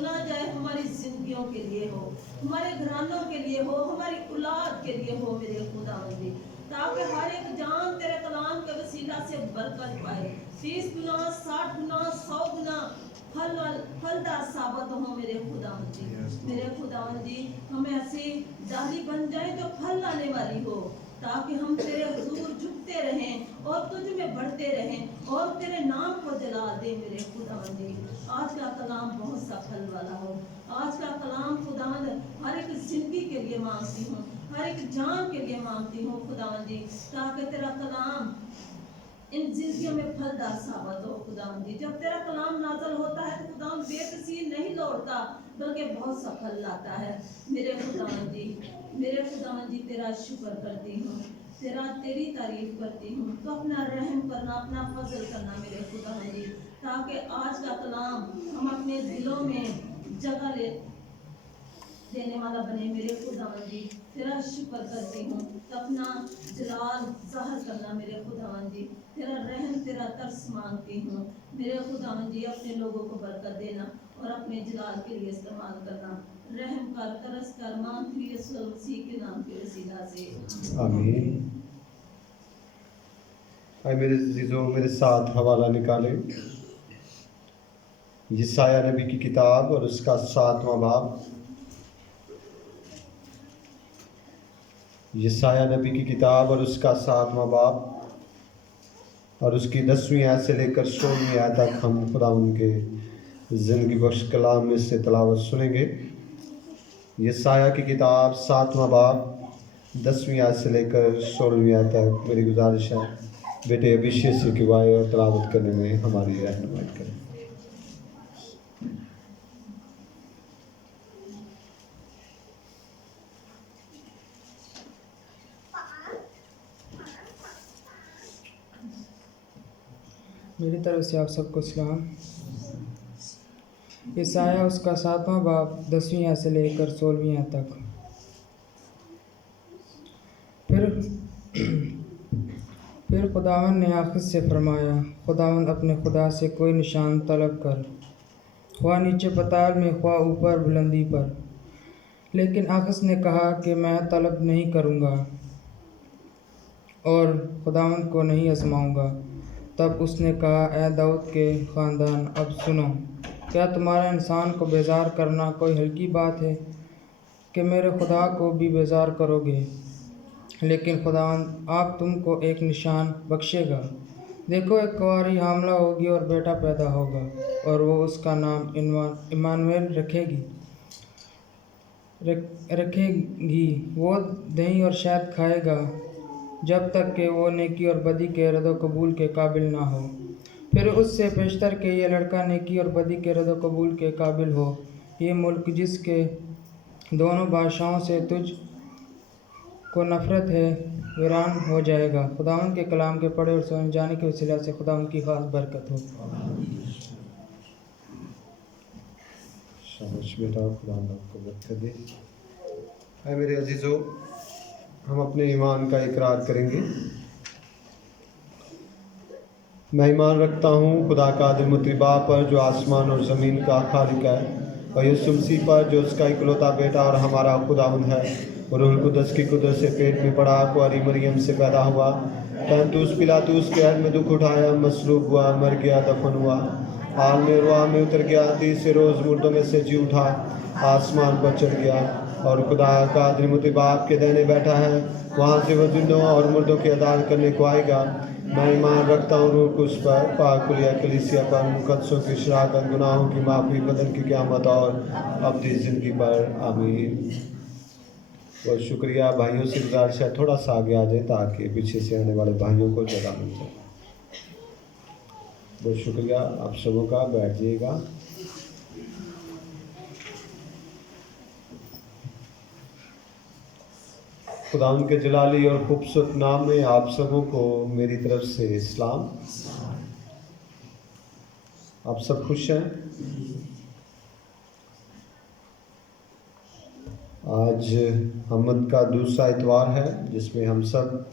सुना जाए हमारी जिंदगियों के लिए हो, हमारे घरानों के लिए हो, हमारी औलाद के लिए हो मेरे खुदावंद जी, ताकि हर एक जान तेरे कलाम के वसीला से बरकत पाए, 30 गुना 60 गुना 100 गुना फलदार साबित हो मेरे खुदावंद जी। मेरे खुदावंद जी हमें ऐसी डाली बन जाए जो फल लाने वाली हो, ताकि हम तेरे हुजूर झुकते रहें और तुझ में बढ़ते रहें और तेरे नाम को जला दे मेरे खुदावंद जी। आज का कलाम बहुत सा फल वाला हो, आज का कलाम खुदावंद हर एक जिंदगी के लिए मांगती हूँ, हर एक जान के लिए मांगती हूँ खुदावंद जी, ताकि तेरा कलाम इन जिंदगियों में फलदार साबित हो खुदावंद जी। जब तेरा कलाम नाज़िल होता है तो खुदावंद बेकसी नहीं लौटता बल्कि बहुत सा फल लाता है मेरे खुदावंद जी। मेरे खुदावंद जी तेरा शुक्र करती हूँ, तेरी तारीफ करती हूँ। तो अपना रहम करना, अपना फजल करना मेरे खुदावंद जी, ताकि आज का कलाम हम अपने दिलों में जगह देने वाला बने मेरे खुदावंद जी। तेरा शुक्र करती हूँ, तो अपना जलाल ज़ाहिर करना मेरे खुदावंद जी। तेरा रहम तेरा तरस मांगती हूँ मेरे खुदावंद जी। अपने लोगों को बरकत देना और अपने जलाल के लिए इस्तेमाल करना। रहम कर, तरस कर, मांगती हूँ यीशु मसीह के नाम के वसीला से, आमीन। आए मेरे अजीजों, मेरे साथ हवाला निकालें यशायाह नबी की किताब और उसका 7वां बाब। यशायाह नबी की किताब और उसका 7वां बाब और उसकी 10वीं आयत से लेकर 16वीं आयत तक हम खुदा उनके ज़िंदगी बख्श कलाम में से तलावत सुनेंगे। यशायाह की किताब 7वां बाब 10वीं आयत से लेकर 16वीं आयत तक। मेरी गुजारिश है बेटे अभिषेक से किवाए और तलावत करने में हमारी रहनुमाई करें। मेरी तरफ से आप सबको सलाम। यशायाह उसका 7वां बाब 10वीं आयत से लेकर 16वीं आयत तक। फिर खुदावन ने आखिर से फरमाया, खुदावन अपने खुदा से कोई निशान तलब कर, ख्वाह नीचे पताल में ख्वाह ऊपर बुलंदी पर। लेकिन आखिस ने कहा कि मैं तलब नहीं करूँगा और खुदावन को नहीं आजमाऊँगा। तब उसने कहा, ए दाऊद के ख़ानदान, अब सुनो, क्या तुम्हारा इंसान को बेजार करना कोई हल्की बात है कि मेरे खुदा को भी बेजार करोगे? लेकिन खुदावंद आप तुमको एक निशान बख्शेगा। देखो, एक कुंवारी हामला होगी और बेटा पैदा होगा और वो उसका नाम इमानुएल रखेगी। वो दही और शहद खाएगा जब तक कि वो नेकी और बदी के रद्द कबूल के काबिल ना हो। फिर उससे पेशतर के ये लड़का नेकी और बदी के रद्द कबूल के काबिल हो। ये मुल्क जिसके दोनों बादशाहों से तुझ को नफ़रत है वीरान हो जाएगा। खुदावंद के कलाम के पढ़े और समझ जाने के वसीला से खुदावंद की खास बरकत हो। शाबाश बेटा, खुदा आपको बरकत दे। ऐ मेरे अजीज़ों, हम अपने ईमान का इकरार करेंगे। मैं ईमान रखता हूँ खुदा कादिर मुतरिबा पर जो आसमान और ज़मीन का खालिक है, और यीशु मसीह पर जो उसका इकलौता बेटा और हमारा खुदावंद है, और रूह कुदस की कुदरत से पेट में पड़ा, कुंवारी मरियम से पैदा हुआ, पैंतुस पिलातुस के अहद में दुख उठाया, मसलूब हुआ, मर गया, दफन हुआ, हाल में रुआ में उतर गया, तीसरे रोज़ मुर्दों में से जी उठा, आसमान पर चढ़ गया और खुदा कादिर मुतरिबा के दाहिने बैठा है। वहाँ से वह जिंदों और मुर्दों की अदालत करने को आएगा। मैं ईमान रखता हूँ रूह कुछ पर, पाकुलिया कलीसिया पर, मुकद्दसों की शराकत, गुनाहों की माफ़ी, बदन की क़यामत और अपनी ज़िंदगी पर। आमीन। बहुत शुक्रिया। भाइयों से गुजारिश है थोड़ा सा आगे आ जाए ताकि पीछे से आने वाले भाइयों को जगह मिल जाए। बहुत शुक्रिया आप सबों का। बैठ जाइएगा। खुदा उनके जलाली और खूबसूरत नाम में आप सबों को मेरी तरफ से इस्लाम। आप सब खुश हैं? आज हमद का दूसरा इतवार है जिसमें हम सब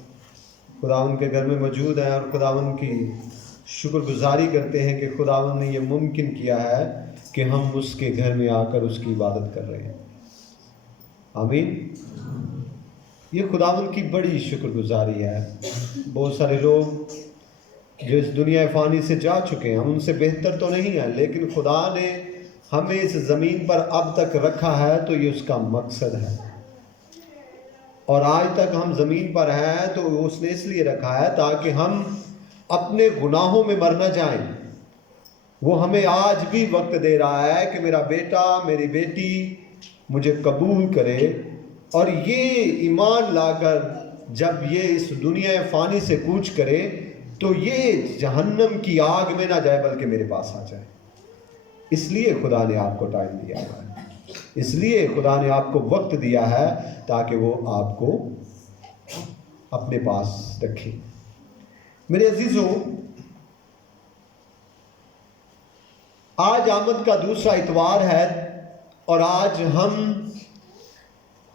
खुदावन के घर में मौजूद हैं और खुदावन की शुक्रगुजारी करते हैं कि खुदावन ने ये मुमकिन किया है कि हम उसके घर में आकर उसकी इबादत कर रहे हैं। आमीन। ये खुदावंद की बड़ी शुक्रगुजारी है। बहुत सारे लोग जो इस दुनिया फ़ानी से जा चुके हैं, हम उनसे बेहतर तो नहीं है, लेकिन खुदा ने हमें इस ज़मीन पर अब तक रखा है तो ये उसका मकसद है। और आज तक हम ज़मीन पर हैं तो उसने इसलिए रखा है ताकि हम अपने गुनाहों में मर न जाएं। वो हमें आज भी वक्त दे रहा है कि मेरा बेटा मेरी बेटी मुझे कबूल करे, और ये ईमान लाकर जब ये इस दुनिया फ़ानी से कूच करे तो ये जहन्नम की आग में ना जाए बल्कि मेरे पास आ जाए। इसलिए खुदा ने आपको टाइम दिया है, इसलिए खुदा ने आपको वक्त दिया है ताकि वो आपको अपने पास रखे। मेरे अजीजों, आज आमद का दूसरा इतवार है और आज हम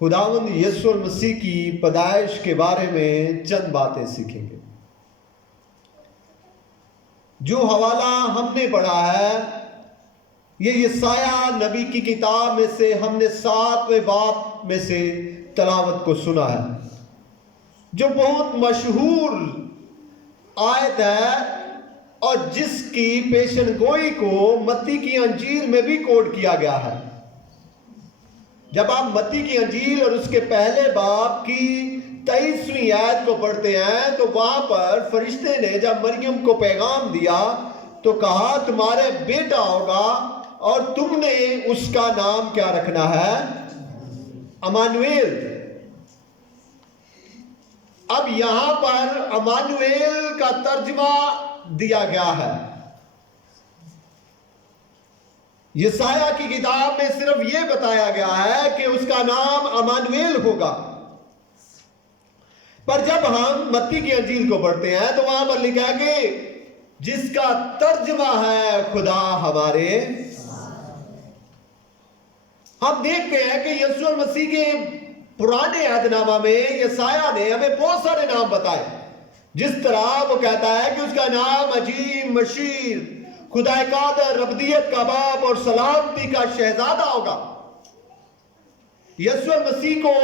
खुदावंद यीशु मसीह की पैदाइश के बारे में चंद बातें सीखेंगे। जो हवाला हमने पढ़ा है ये यशाया नबी की किताब में से हमने 7वें बाब में से तलावत को सुना है, जो बहुत मशहूर आयत है और जिसकी पेशन गोई को मत्ती की अंजील में भी कोट किया गया है। जब आप मत्ती की अंजील और उसके पहले बाब की 23वीं आयत को पढ़ते हैं तो वहां पर फरिश्ते ने जब मरियम को पैगाम दिया तो कहा तुम्हारे बेटा होगा और तुमने उसका नाम क्या रखना है? अमानुएल। अब यहां पर अमानुएल का तर्जमा दिया गया है। यशाया की किताब में सिर्फ यह बताया गया है कि उसका नाम अमानुएल होगा, पर जब हम मत्ती की अंजील को पढ़ते हैं तो वहां पर लिखा है कि जिसका तर्जमा है खुदा हमारे। हम देखते हैं कि यीशु मसीह के पुराने अहदनामा में यशाया ने हमें बहुत सारे नाम बताए। जिस तरह वो कहता है कि उसका नाम अजीम, मशीर, खुदा कादर, अब्दियत का बाप और सलामती का शहजादा होगा। यीशु मसीह को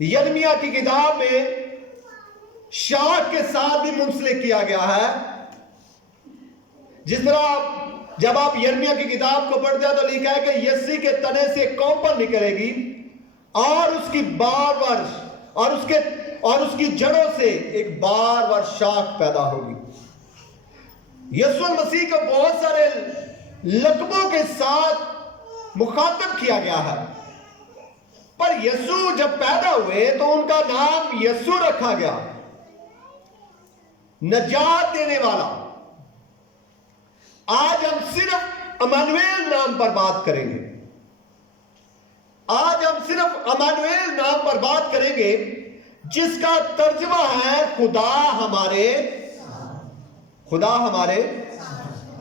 यिर्मयाह की किताब में शाख के साथ भी मुंसलिक किया गया है। जिस तरह जब आप यिर्मयाह की किताब को पढ़ते हैं तो लिखा है कि यस्सी के तने से कौपल निकलेगी और उसकी और उसकी जड़ों से एक बार शाख पैदा होगी। यीशु मसीह को बहुत सारे लक़बों के साथ मुखातब किया गया है, पर यीशु जब पैदा हुए तो उनका नाम यीशु रखा गया, नजात देने वाला। आज हम सिर्फ अमानुएल नाम पर बात करेंगे। आज हम सिर्फ अमानुएल नाम पर बात करेंगे जिसका तर्जुमा है खुदा हमारे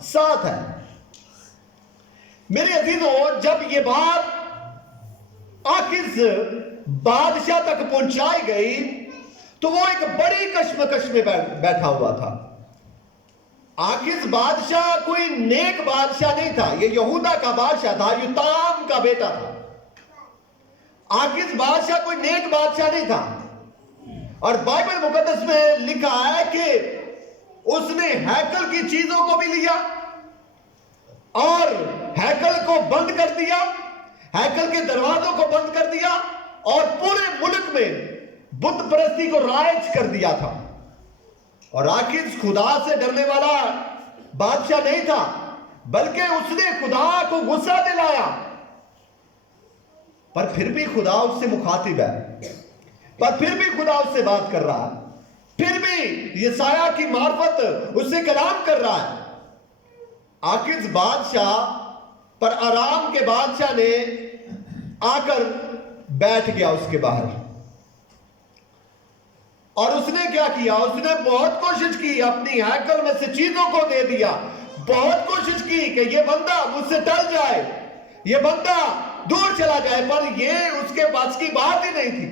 साथ है। मेरे अजीजों, जब ये बात आखिज बादशाह तक पहुंचाई गई तो वो एक बड़ी कश्मकश में बैठा हुआ था। आखिज बादशाह कोई नेक बादशाह नहीं था, ये यहूदा का बादशाह था, युताम का बेटा था। आखिज बादशाह कोई नेक बादशाह नहीं था। और बाइबल मुकद्दस में लिखा है कि उसने हैकल की चीजों को भी लिया और हैकल को बंद कर दिया, हैकल के दरवाजों को बंद कर दिया और पूरे मुल्क में बुत परस्ती को राइज कर दिया था। और आखिर खुदा से डरने वाला बादशाह नहीं था, बल्कि उसने खुदा को गुस्सा दिलाया। पर फिर भी खुदा उससे मुखातिब है, पर फिर भी खुदा उससे बात कर रहा है, फिर भी यशाया की मार्फत उससे कलाम कर रहा है। आखिर बादशाह पर आराम के बादशाह ने आकर बैठ गया उसके बाहर, और उसने क्या किया? उसने बहुत कोशिश की, अपनी हैकल में से चीजों को दे दिया, बहुत कोशिश की कि ये बंदा मुझसे टल जाए, ये बंदा दूर चला जाए, पर ये उसके पास की बात ही नहीं थी।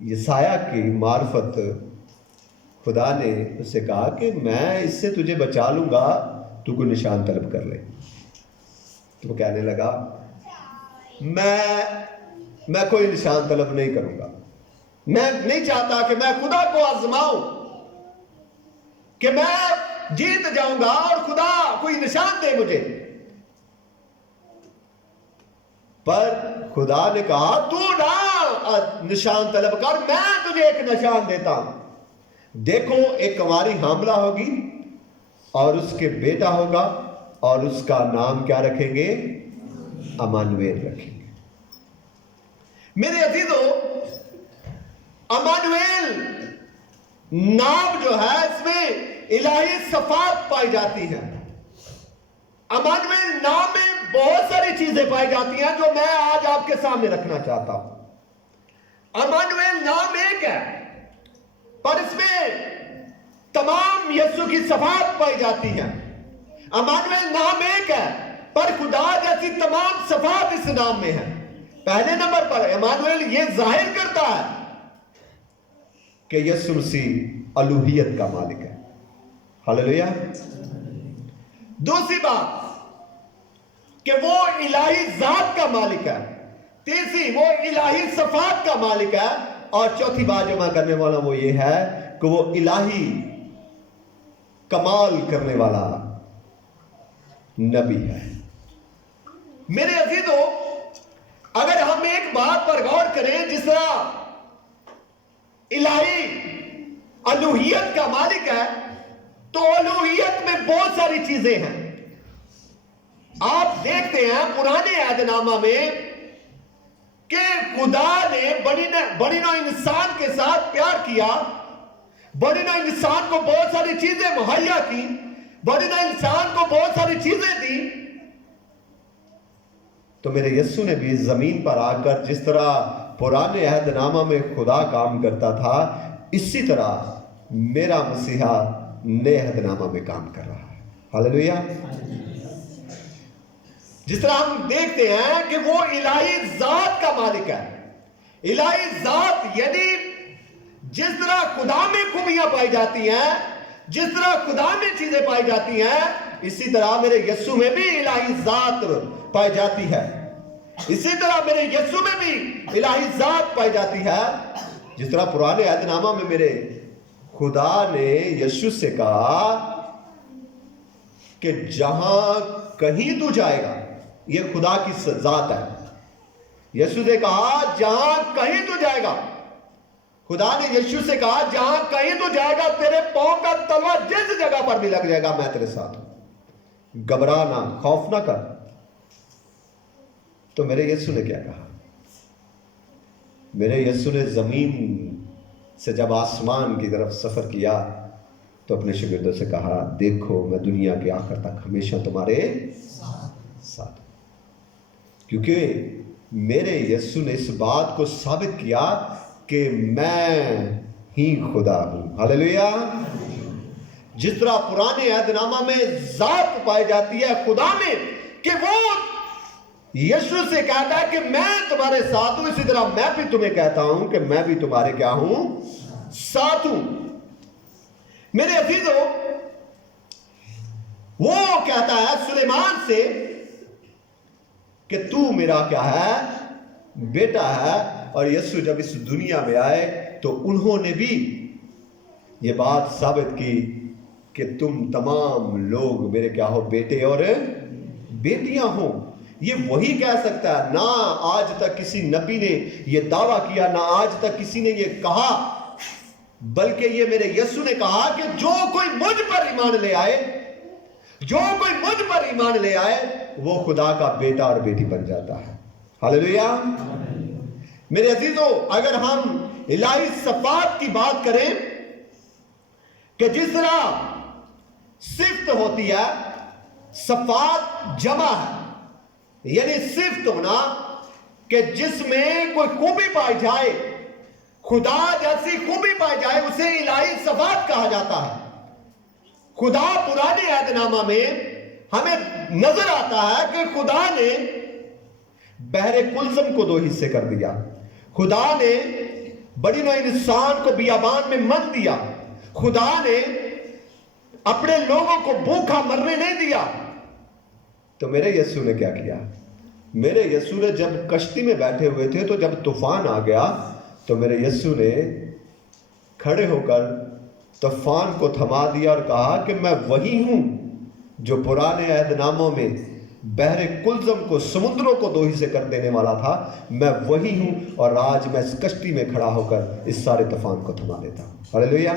यशाया की मार्फत खुदा ने उससे कहा कि मैं इससे तुझे बचा लूंगा, तू कोई निशान तलब कर ले। तो वो कहने लगा मैं कोई निशान तलब नहीं करूंगा, मैं नहीं चाहता कि मैं खुदा को आजमाऊं कि मैं जीत जाऊंगा और खुदा कोई निशान दे मुझे। पर खुदा ने कहा तू ना निशान तलब कर, मैं तुझे एक निशान देता हूं। देखो एक कुंवारी हामला होगी और उसके बेटा होगा और उसका नाम क्या रखेंगे? अमानुएल रखेंगे। मेरे अजीजों, अमानुएल नाम जो है इसमें इलाही सफात पाई जाती है। अमानुएल नाम में बहुत सारी चीजें पाई जाती हैं जो मैं आज आपके सामने रखना चाहता हूं। अमानुएल नाम एक है पर इसमें तमाम यीशु की सफात पाई जाती है। अमानुएल नाम एक है पर खुदा जैसी तमाम सफात इस नाम में है। पहले नंबर पर अमानुएल यह जाहिर करता है कि यीशु मसीह अलूहियत का मालिक है। हालेलुया। दूसरी बात कि वो इलाही जात का मालिक है। तीसरी वो इलाही सफात का मालिक है। और चौथी बात जो मैं करने वाला वो ये है कि वो इलाही कमाल करने वाला नबी है। मेरे अजीजों, अगर हम एक बात पर गौर करें, जिस तरह इलाही अलूहियत का मालिक है तो अलूहियत में बहुत सारी चीजें हैं। आप देखते हैं पुराने अहदनामा में कि खुदा ने बनी नौ इंसान के साथ प्यार किया, बनी नौ इंसान को बहुत सारी चीजें मुहैया की, बनी नौ इंसान को बहुत सारी चीजें दी। तो मेरे यीशु ने भी जमीन पर आकर जिस तरह पुराने अहदनामा में खुदा काम करता था, इसी तरह मेरा मसीहा नए अहदनामा में काम कर रहा है। हालेलुया। जिस तरह हम देखते हैं कि वो इलाही जात का मालिक है। इलाही जात यानी जिस तरह खुदा में खूबियां पाई जाती हैं, जिस तरह खुदा में चीजें पाई जाती हैं, इसी तरह मेरे यीशु में भी इलाही जात पाई जाती है। इसी तरह मेरे यीशु में भी इलाही जात पाई जाती है। जिस तरह पुराने अहदनामा में मेरे खुदा ने यीशु से कहा कि जहां कहीं तू जाएगा, यह खुदा की जात है। यीशु ने कहा जहां कहीं तू जाएगा, खुदा ने यीशु से कहा जहां कहीं तू जाएगा तेरे पांव का तलवा जिस जगह पर भी लग जाएगा मैं तेरे साथ हूं, घबरा ना, खौफ ना कर। तो मेरे यीशु ने क्या कहा? मेरे यीशु ने जमीन से जब आसमान की तरफ सफर किया तो अपने शागिर्दों से कहा, देखो मैं दुनिया के आखिर तक हमेशा तुम्हारे साथ। क्योंकि मेरे यीशु ने इस बात को साबित किया कि मैं ही खुदा हूं। हालेलुया। जिस तरह पुराने अहदनामा में जात पाई जाती है खुदा में कि वो यीशु से कहता है कि मैं तुम्हारे साथ हूं, इसी तरह मैं भी तुम्हें कहता हूं कि मैं भी तुम्हारे क्या हूं? साथ हूं। मेरे अजीजों, वो कहता है सुलेमान से कि तू मेरा क्या है? बेटा है। और यीशु जब इस दुनिया में आए तो उन्होंने भी ये बात साबित की कि तुम तमाम लोग मेरे क्या हो? बेटे और बेटियां हो। ये वही कह सकता है। ना आज तक किसी नबी ने यह दावा किया, ना आज तक किसी ने यह कहा, बल्कि ये मेरे यीशु ने कहा कि जो कोई मुझ पर ईमान ले आए, जो कोई मुझ पर ईमान ले आए, वो खुदा का बेटा और बेटी बन जाता है। हालेलुया। मेरे अजीजों, अगर हम इलाही सफात की बात करें कि जिस तरह सिफ्त होती है, सफात जमा है, यानी सिफ्त होना कि जिसमें कोई खूबी पाई जाए, खुदा जैसी खूबी पाई जाए, उसे इलाही सफात कहा जाता है। खुदा पुराने अहदनामा में हमें नजर आता है कि खुदा ने बहरे कुलसम को 2 हिस्से कर दिया। खुदा ने बड़ी नौ इंसान को बियाबान में मन दिया। खुदा ने अपने लोगों को भूखा मरने नहीं दिया। तो मेरे यीशु ने क्या किया? मेरे यीशु ने जब कश्ती में बैठे हुए थे, तो जब तूफान आ गया, तो मेरे यीशु ने खड़े होकर तूफान को थमा दिया और कहा कि मैं वही हूं जो पुराने अहदनामों में बहरे कुलजम को, समुद्रों को दोही से कर देने वाला था। मैं वही हूं और आज मैं इस कश्ती में खड़ा होकर इस सारे तूफान को थमा देता हूं। हालेलुया।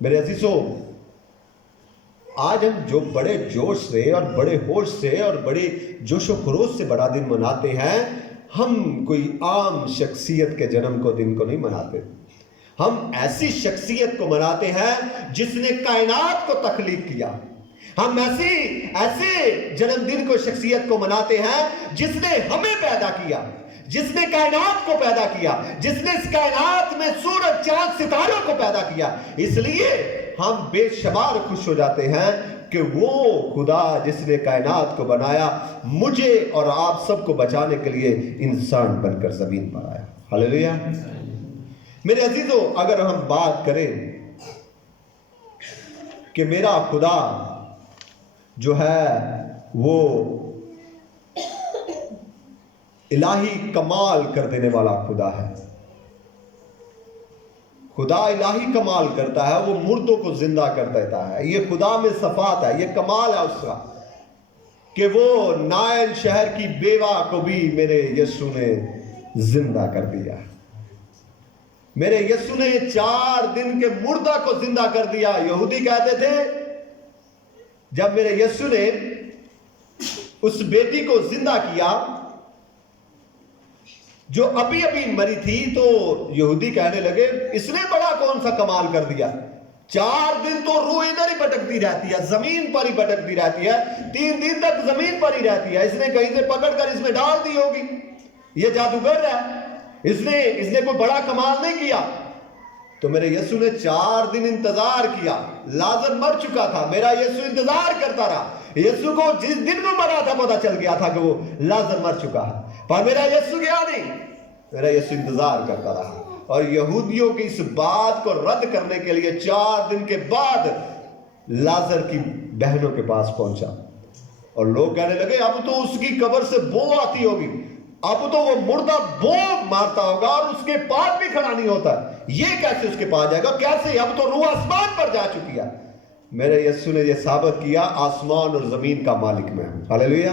मेरे अजीजों, आज हम जो बड़े जोश से और बड़े होश से और बड़े जोशो खरोश से बड़ा दिन मनाते हैं, हम कोई आम शख्सियत के जन्म को दिन को नहीं मनाते। हम ऐसी शख्सियत को मनाते हैं जिसने कायनात को तख्लीक किया। हम ऐसे जन्मदिन को, शख्सियत को मनाते हैं जिसने हमें पैदा किया, जिसने कायनात को पैदा किया, जिसने इस कायनात में सूरज, चांद, सितारों को पैदा किया। इसलिए हम बेशुमार खुश हो जाते हैं कि वो खुदा जिसने कायनात को बनाया, मुझे और आप सबको बचाने के लिए इंसान बनकर जमीन पर आया। हालेलुया। मेरे अजीजों, अगर हम बात करें कि मेरा खुदा जो है वो इलाही कमाल कर देने वाला खुदा है। खुदा इलाही कमाल करता है, वो मुर्दों को जिंदा कर देता है। ये खुदा में सफात है, ये कमाल है उसका कि वो नाइन शहर की बेवा को भी मेरे यीशु ने जिंदा कर दिया। मेरे यीशु ने 4 दिन के मुर्दा को जिंदा कर दिया। यहूदी कहते थे, जब मेरे यीशु ने उस बेटी को जिंदा किया जो अभी अभी मरी थी, तो यहूदी कहने लगे, इसने बड़ा कौन सा कमाल कर दिया। 4 दिन तो रूह इधर ही भटकती रहती है, जमीन पर ही भटकती रहती है, 3 दिन तक जमीन पर ही रहती है। इसने कहीं से पकड़कर इसमें डाल दी होगी, ये जादूगर है, इसने कोई बड़ा कमाल नहीं किया। तो मेरे यीशु ने 4 दिन इंतजार किया। लाजर मर चुका था, मेरा यीशु इंतजार करता रहा। यीशु को जिस दिन वो मरा था पता चल गया था कि वो लाजर मर चुका है, पर मेरा यीशु गया नहीं, मेरा यीशु इंतजार करता रहा। और यहूदियों की इस बात को रद्द करने के लिए 4 दिन के बाद लाजर की बहनों के पास पहुंचा और लोग कहने लगे, अब तो उसकी कब्र से बो आती होगी, अब तो वो मुर्दा बो मारता होगा और उसके पास भी खड़ा नहीं होता। ये कैसे उसके पास जाएगा, कैसे? अब तो रूह आसमान पर जा चुकी है। मेरे यीशु ने यह साबित किया, आसमान और जमीन का मालिक मैं हूं। हालेलुया।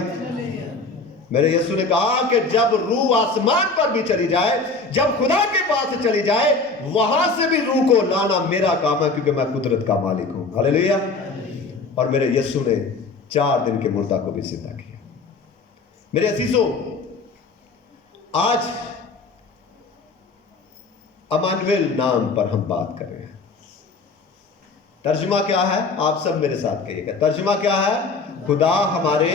मेरे यीशु ने कहा कि जब रूह आसमान पर भी चली जाए, जब खुदा के पास से चली जाए, वहां से भी रूह को लाना मेरा काम है, क्योंकि मैं कुदरत का मालिक हूं। हालेलुया। और मेरे यीशु ने 4 दिन के मुर्दा को भी जिंदा किया। मेरे अजीजों, आज अमानुएल नाम पर हम बात कर रहे हैं। तर्जुमा क्या है? आप सब मेरे साथ कहिएगा, तर्जुमा क्या है? खुदा हमारे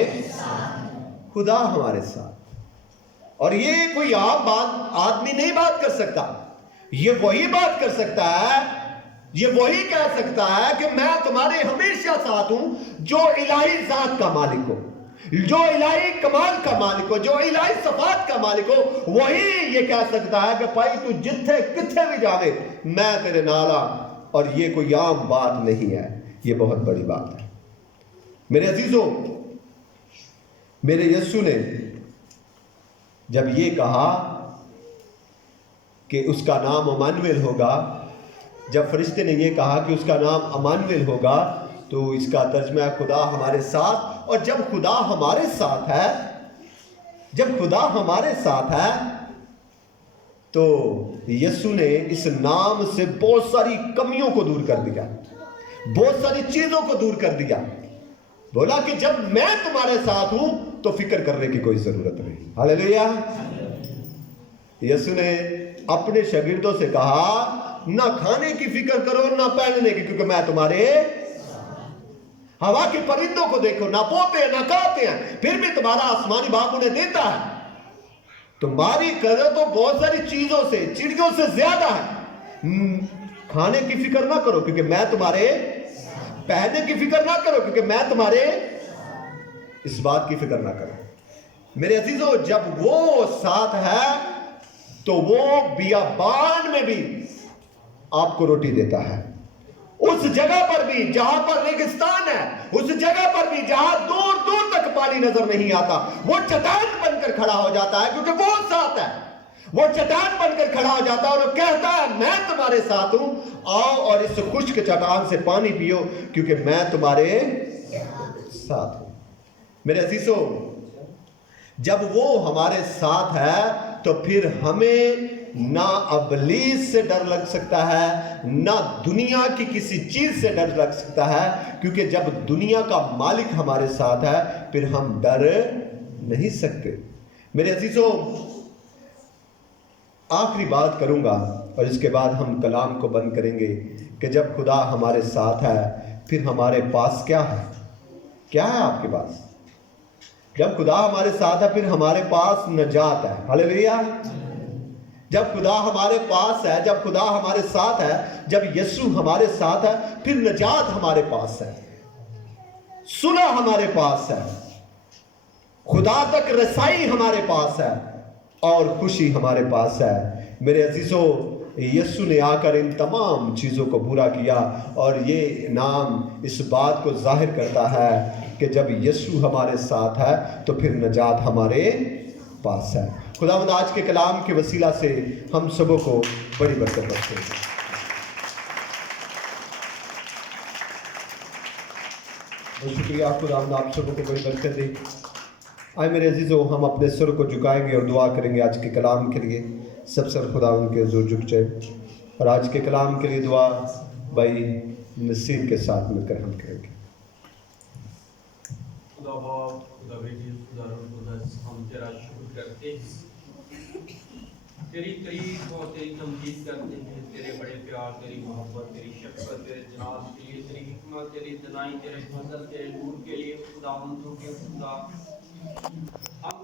खुदा हमारे साथ। और ये कोई आम बात आदमी नहीं बात कर सकता, ये वही बात कर सकता है, ये वही कह सकता है कि मैं तुम्हारे हमेशा साथ हूं, जो इलाही जात का मालिक हो, जो इलाही कमाल का मालिक हो, जो इलाही सफात का मालिक हो, वही ये कह सकता है कि भाई तू जिथे किथे भी जावे, मैं तेरे नाल आ। और ये कोई आम बात नहीं है, ये बहुत बड़ी बात है। मेरे अजीजों, मेरे यीशु ने जब ये कहा कि उसका नाम अमानुएल होगा, जब फरिश्ते ने ये कहा कि उसका नाम अमानुएल होगा, तो इसका तर्जुमा है खुदा हमारे साथ। और जब खुदा हमारे साथ है, जब खुदा हमारे साथ है, तो यीशु ने इस नाम से बहुत सारी कमियों को दूर कर दिया, बहुत सारी चीजों को दूर कर दिया। बोला कि जब मैं तुम्हारे साथ हूं तो फिक्र करने की कोई जरूरत नहीं। हालेलुया। यीशु ने अपने शागिर्दों से कहा, ना खाने की फिक्र करो, ना पहनने की, क्योंकि मैं तुम्हारे। हवा के परिंदों को देखो, ना बोते हैं ना खाते हैं, फिर भी तुम्हारा आसमानी बाप उन्हें देता है। तुम्हारी कदर तो बहुत सारी चीजों से, चिड़ियों से ज्यादा है। खाने की फिक्र ना करो क्योंकि मैं तुम्हारे, पहनने की फिक्र ना करो क्योंकि मैं तुम्हारे, इस बात की फिक्र ना करो। मेरे अजीजों, जब वो साथ है तो वो बियाबान में भी आपको रोटी देता है, उस जगह पर भी जहां पर रेगिस्तान है, उस जगह पर भी जहां दूर दूर तक पानी नजर नहीं आता, वो चट्टान बनकर खड़ा हो जाता है, क्योंकि वो साथ है। वो चट्टान बनकर खड़ा हो जाता है और वो कहता है, मैं तुम्हारे साथ हूं, आओ और इस खुश्क चट्टान से पानी पियो, क्योंकि मैं तुम्हारे साथ हूं। मेरे अजीजों, जब वो हमारे साथ है तो फिर हमें ना अबलीस से डर लग सकता है, ना दुनिया की किसी चीज से डर लग सकता है, क्योंकि जब दुनिया का मालिक हमारे साथ है फिर हम डर नहीं सकते। मेरे अजीजों, आखिरी बात करूंगा और इसके बाद हम कलाम को बंद करेंगे कि जब खुदा हमारे साथ है फिर हमारे पास क्या है? क्या है आपके पास? जब खुदा हमारे साथ है फिर हमारे पास नजात है। हालेलुया। जब खुदा हमारे पास है, जब खुदा हमारे साथ है, जब यीशु हमारे साथ है, फिर नजात हमारे पास है, सुलह हमारे पास है, खुदा तक रसाई हमारे पास है और खुशी हमारे पास है। मेरे अजीजों, यीशु ने आकर इन तमाम चीज़ों को पूरा किया और ये नाम इस बात को जाहिर करता है कि जब यीशु हमारे साथ है तो फिर नजात हमारे पास है। खुदावंद आज के कलाम के वसीला से हम सबों को बड़ी बरकत बख्शे। बहुत शुक्रिया खुदावंद, आप सबों को बड़ी बरकत दे। आए मेरे अजीजों, हम अपने सुर को झुकाएंगे और दुआ करेंगे आज के कलाम के लिए। सब सर खुदावंद के हुजूर झुक जाए और आज के कलाम के लिए दुआ भाई नसीर के साथ मिलकर हम करेंगे। खुदा बाप, खुदा बेटी, खुदा रूह कुद्दस, हम तेरा शुक्र करते हैं, तेरी तारीफ और तेरी तमजीद करते हैं। तेरे बड़े प्यार, तेरी मोहब्बत, तेरी शफ़क़त, तेरे जनाब के लिए, तेरी हिकमत, तेरी दनाई, तेरे फजल, तेरे नूर के लिए खुदा हम तो के खुदा